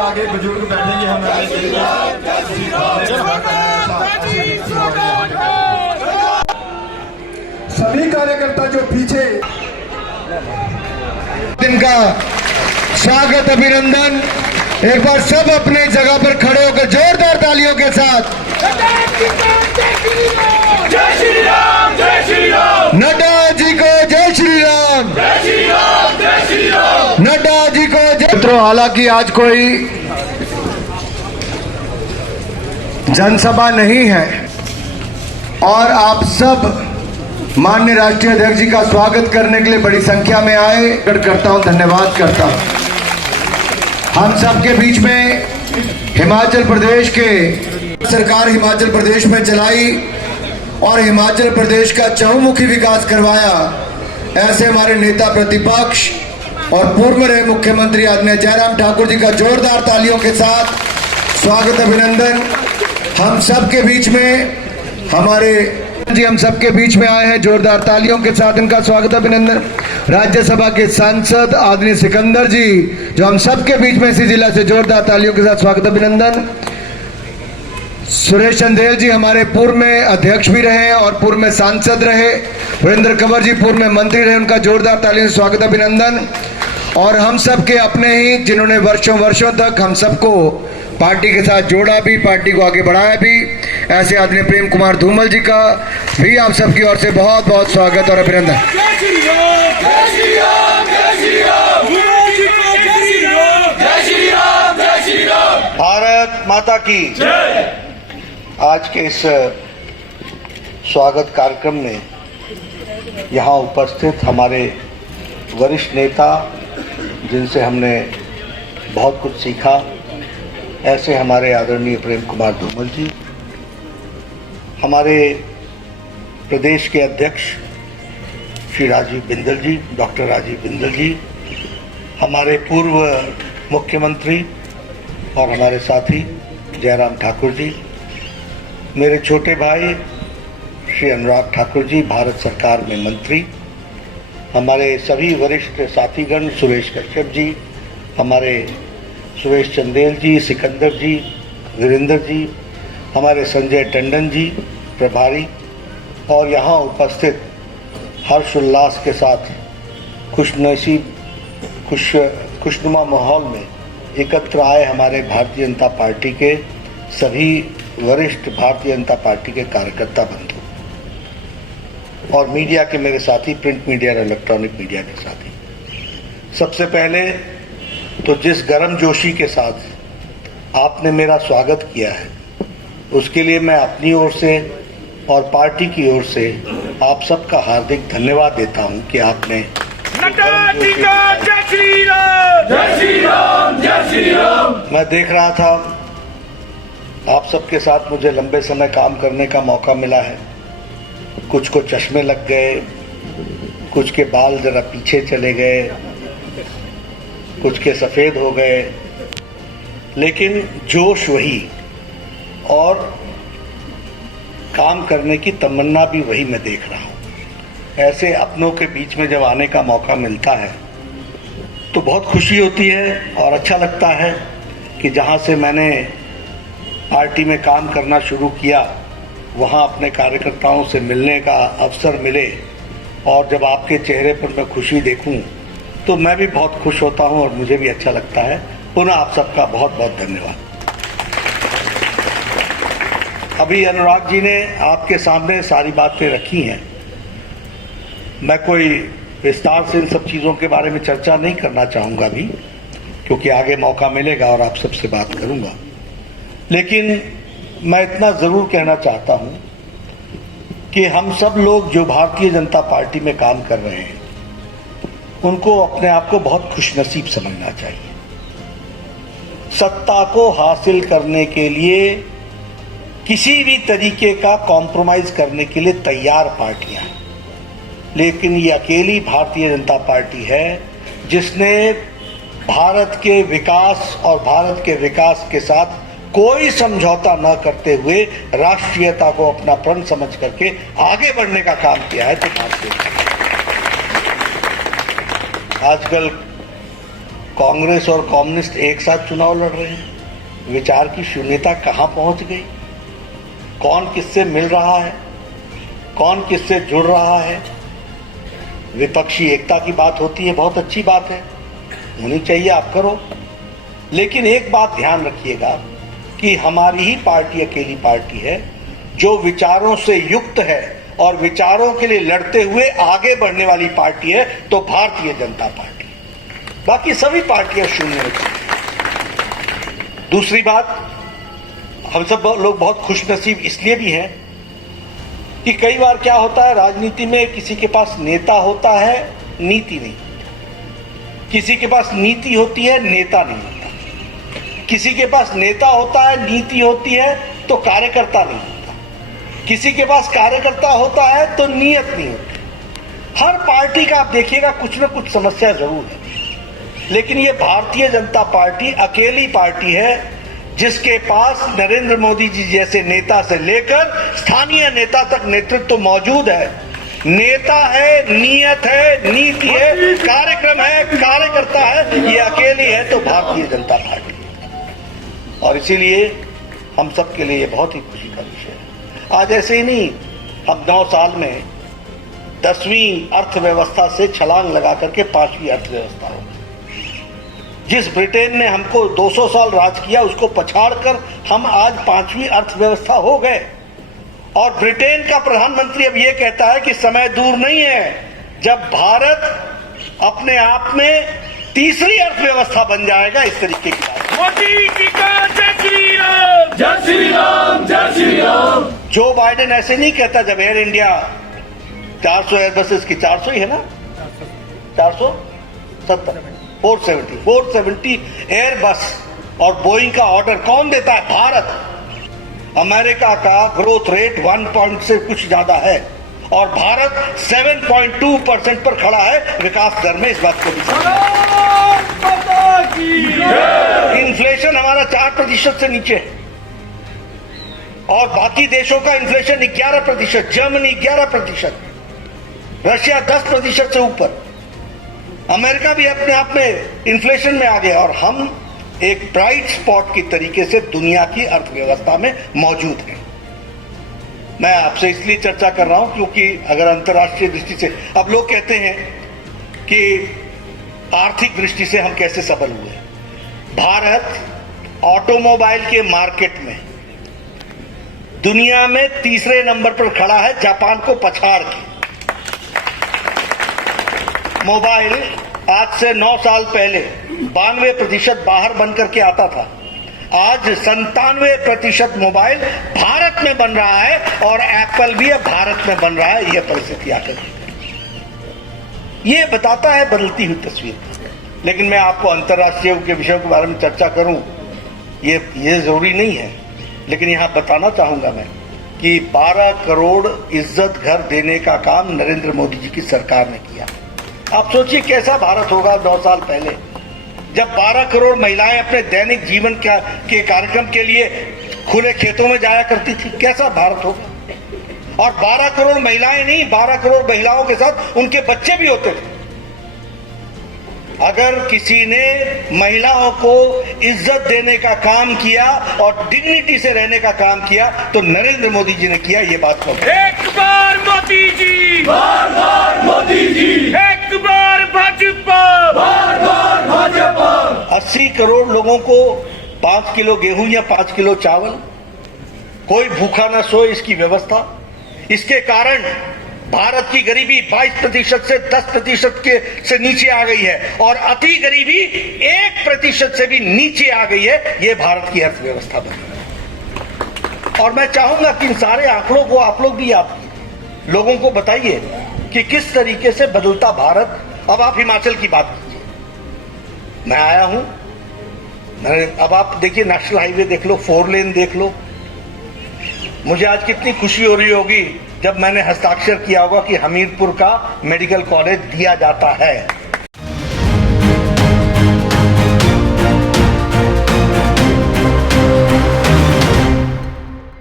आगे बुजुर्ग बैठेंगे हमारे सभी कार्यकर्ता जो पीछे इनका स्वागत अभिनंदन। एक बार सब अपने जगह पर खड़े होकर जोरदार तालियों के साथ जय श्री राम, जय श्री राम, नड्डा जी को जय श्री राम, जय श्री राम, जय श्री राम। नड्डा जी को जय। मित्रों, हालांकि आज कोई जनसभा नहीं है और आप सब माननीय राष्ट्रीय अध्यक्ष जी का स्वागत करने के लिए बड़ी संख्या में आए, करता हूं, धन्यवाद करता हूं। हम सबके बीच में हिमाचल प्रदेश के सरकार हिमाचल प्रदेश में चलाई और हिमाचल प्रदेश का चहुमुखी विकास करवाया, ऐसे हमारे नेता प्रतिपक्ष और पूर्व में रहे मुख्यमंत्री आदरणीय जयराम ठाकुर जी का जोरदार तालियों के साथ स्वागत अभिनंदन। हम सबके बीच में हमारे जी हम सबके बीच में आए हैं, जोरदार तालियों के साथ इनका स्वागत अभिनंदन। राज्यसभा के सांसद आदरणीय सिकंदर जी जो हम सबके बीच में इसी जिला से, जोरदार तालियों के साथ स्वागत अभिनंदन। सुरेश चंदेल जी हमारे पूर्व में अध्यक्ष भी रहे और पूर्व में सांसद रहे। वीरेंद्र कंवर जी पूर्व में मंत्री रहे, उनका जोरदार तालियों से स्वागत अभिनंदन। और हम सब के अपने ही, जिन्होंने वर्षों वर्षों तक हम सबको पार्टी के साथ जोड़ा भी, पार्टी को आगे बढ़ाया भी, ऐसे आदरणीय प्रेम कुमार धूमल जी का भी आप सबकी ओर से बहुत बहुत स्वागत और अभिनंदन। जय श्री राम, जय श्री राम, जय श्री राम, जय श्री राम, जय श्री राम, जय श्री राम। भारत माता की जय। आज के इस स्वागत कार्यक्रम में यहाँ उपस्थित हमारे वरिष्ठ नेता, जिनसे हमने बहुत कुछ सीखा, ऐसे हमारे आदरणीय प्रेम कुमार धूमल जी, हमारे प्रदेश के अध्यक्ष श्री राजीव बिंदल जी, डॉक्टर राजीव बिंदल जी, हमारे पूर्व मुख्यमंत्री और हमारे साथी जयराम ठाकुर जी, मेरे छोटे भाई श्री अनुराग ठाकुर जी, भारत सरकार में मंत्री, हमारे सभी वरिष्ठ साथीगण, सुरेश कश्यप जी, हमारे सुरेश चंदेल जी, सिकंदर जी, वीरेंद्र जी, हमारे संजय टंडन जी प्रभारी, और यहाँ उपस्थित हर्ष उल्लास के साथ खुशनुमा माहौल में एकत्र आए हमारे भारतीय जनता पार्टी के सभी वरिष्ठ भारतीय जनता पार्टी के कार्यकर्ता बंधु और मीडिया के मेरे साथी, प्रिंट मीडिया और इलेक्ट्रॉनिक मीडिया के साथी। सबसे पहले तो जिस गर्मजोशी के साथ आपने मेरा स्वागत किया है, उसके लिए मैं अपनी ओर से और पार्टी की ओर से आप सबका हार्दिक धन्यवाद देता हूं कि आपने नड्डा जी का जय श्री राम, जय श्री राम, जय श्री राम। मैं देख रहा था आप सबके साथ मुझे लंबे समय काम करने का मौका मिला है। कुछ को चश्मे लग गए, कुछ के बाल जरा पीछे चले गए, कुछ के सफ़ेद हो गए, लेकिन जोश वही और काम करने की तमन्ना भी वही मैं देख रहा हूँ। ऐसे अपनों के बीच में जब आने का मौका मिलता है तो बहुत खुशी होती है और अच्छा लगता है कि जहाँ से मैंने पार्टी में काम करना शुरू किया, वहाँ अपने कार्यकर्ताओं से मिलने का अवसर मिले और जब आपके चेहरे पर मैं खुशी देखूं तो मैं भी बहुत खुश होता हूं और मुझे भी अच्छा लगता है। पुनः आप सबका बहुत बहुत धन्यवाद। अभी अनुराग जी ने आपके सामने सारी बातें रखी हैं, मैं कोई विस्तार से इन सब चीज़ों के बारे में चर्चा नहीं करना चाहूँगा अभी, क्योंकि आगे मौका मिलेगा और आप सबसे बात करूँगा। लेकिन मैं इतना ज़रूर कहना चाहता हूँ कि हम सब लोग जो भारतीय जनता पार्टी में काम कर रहे हैं, उनको अपने आप को बहुत खुशनसीब समझना चाहिए। सत्ता को हासिल करने के लिए किसी भी तरीके का कॉम्प्रोमाइज़ करने के लिए तैयार पार्टियां हैं, लेकिन ये अकेली भारतीय जनता पार्टी है जिसने भारत के विकास और भारत के विकास के साथ कोई समझौता न करते हुए राष्ट्रीयता को अपना प्रण समझ करके आगे बढ़ने का काम किया है। तो भारतीय आजकल कांग्रेस और कम्युनिस्ट एक साथ चुनाव लड़ रहे हैं। विचार की शून्यता कहां पहुंच गई? कौन किससे मिल रहा है, कौन किससे जुड़ रहा है? विपक्षी एकता की बात होती है, बहुत अच्छी बात है, होनी चाहिए, आप करो। लेकिन एक बात ध्यान रखिएगा कि हमारी ही पार्टी अकेली पार्टी है जो विचारों से युक्त है और विचारों के लिए लड़ते हुए आगे बढ़ने वाली पार्टी है, तो भारतीय जनता पार्टी। बाकी सभी पार्टियां शून्य होती हैं। दूसरी बात, हम सब लोग बहुत खुशनसीब इसलिए भी हैं कि कई बार क्या होता है राजनीति में, किसी के पास नेता होता है, नीति नहीं, किसी के पास नीति होती है, नेता नहीं होता, किसी के पास नेता होता है, नीति होती है, तो कार्यकर्ता नहीं होता, किसी के पास कार्यकर्ता होता है तो नीयत नहीं होती। हर पार्टी का आप देखिएगा कुछ न कुछ समस्या जरूर है, लेकिन ये भारतीय जनता पार्टी अकेली पार्टी है जिसके पास नरेंद्र मोदी जी जैसे नेता से लेकर स्थानीय नेता तक नेतृत्व मौजूद है। नेता है, नियत है, नीति है, कार्यक्रम है, कार्यकर्ता है, ये अकेली है तो भारतीय जनता पार्टी। और इसीलिए हम सब के लिए ये बहुत ही खुशी का विषय है। आज ऐसे ही नहीं, हम 9 साल में 10वीं अर्थव्यवस्था से छलांग लगा करके 5वीं अर्थव्यवस्था हो गई। जिस ब्रिटेन ने हमको 200 साल राज किया उसको पछाड़कर हम आज 5वीं अर्थव्यवस्था हो गए। और ब्रिटेन का प्रधानमंत्री अब ये कहता है कि समय दूर नहीं है जब भारत अपने आप में तीसरी अर्थव्यवस्था बन जाएगा। इस तरीके की बात मोदी जी का जय श्री राम, जय श्री राम, जय श्री राम। जो बाइडेन ऐसे नहीं कहता। जब एयर इंडिया 400 एयरबसेस की 400 ही है ना, 470 एयरबस और बोइंग का ऑर्डर कौन देता है? भारत। अमेरिका का ग्रोथ रेट 1 से कुछ ज्यादा है और भारत 7.2% पर खड़ा है विकास दर में। इस बात को भी इन्फ्लेशन हमारा 4% से नीचे है और बाकी देशों का इन्फ्लेशन 11%, जर्मनी 11%, रशिया 10% से ऊपर, अमेरिका भी अपने आप में इन्फ्लेशन में आ गया और हम एक ब्राइट स्पॉट की तरीके से दुनिया की अर्थव्यवस्था में मौजूद हैं। मैं आपसे इसलिए चर्चा कर रहा हूं क्योंकि अगर अंतर्राष्ट्रीय दृष्टि से, अब लोग कहते हैं कि आर्थिक दृष्टि से हम कैसे सफल हुए। भारत ऑटोमोबाइल के मार्केट में दुनिया में तीसरे नंबर पर खड़ा है, जापान को पछाड़ के। मोबाइल आज से 9 साल पहले 92% बाहर बन करके आता था, आज 97% मोबाइल भारत में बन रहा है और एप्पल भी अब भारत में बन रहा है। यह परिस्थिति आकर ये बताता है बदलती हुई तस्वीर। लेकिन मैं आपको अंतर्राष्ट्रीय के विषयों के बारे में चर्चा करूं ये जरूरी नहीं है, लेकिन यहां बताना चाहूंगा मैं कि 12 करोड़ इज्जत घर देने का काम नरेंद्र मोदी जी की सरकार ने किया। आप सोचिए कैसा भारत होगा 9 साल पहले जब 12 करोड़ महिलाएं अपने दैनिक जीवन के कार्यक्रम के लिए खुले खेतों में जाया करती थी। कैसा भारत होगा? और 12 करोड़ महिलाएं नहीं, 12 करोड़ महिलाओं के साथ उनके बच्चे भी होते थे। अगर किसी ने महिलाओं को इज्जत देने का काम किया और डिग्निटी से रहने का काम किया तो नरेंद्र मोदी जी ने किया। ये बात को एक बार मोदी जी, बार बार मोदी जी, एक बार भाजपा, बार बार भाजपा। 80 करोड़ लोगों को 5 किलो गेहूं या 5 किलो चावल, कोई भूखा न सोए, इसकी व्यवस्था। इसके कारण भारत की गरीबी 22% से 10% से नीचे आ गई है और अति गरीबी 1% से भी नीचे आ गई है। ये भारत की अर्थव्यवस्था बनी है। और मैं चाहूंगा कि इन सारे आंकड़ों को आप लोग भी आप लोगों को बताइए कि किस तरीके से बदलता भारत। अब आप हिमाचल की बात कीजिए, मैं आया हूं, अब आप देखिए नेशनल हाईवे देख लो, 4 लेन देख लो। मुझे आज कितनी खुशी हो रही होगी जब मैंने हस्ताक्षर किया होगा कि हमीरपुर का मेडिकल कॉलेज दिया जाता है।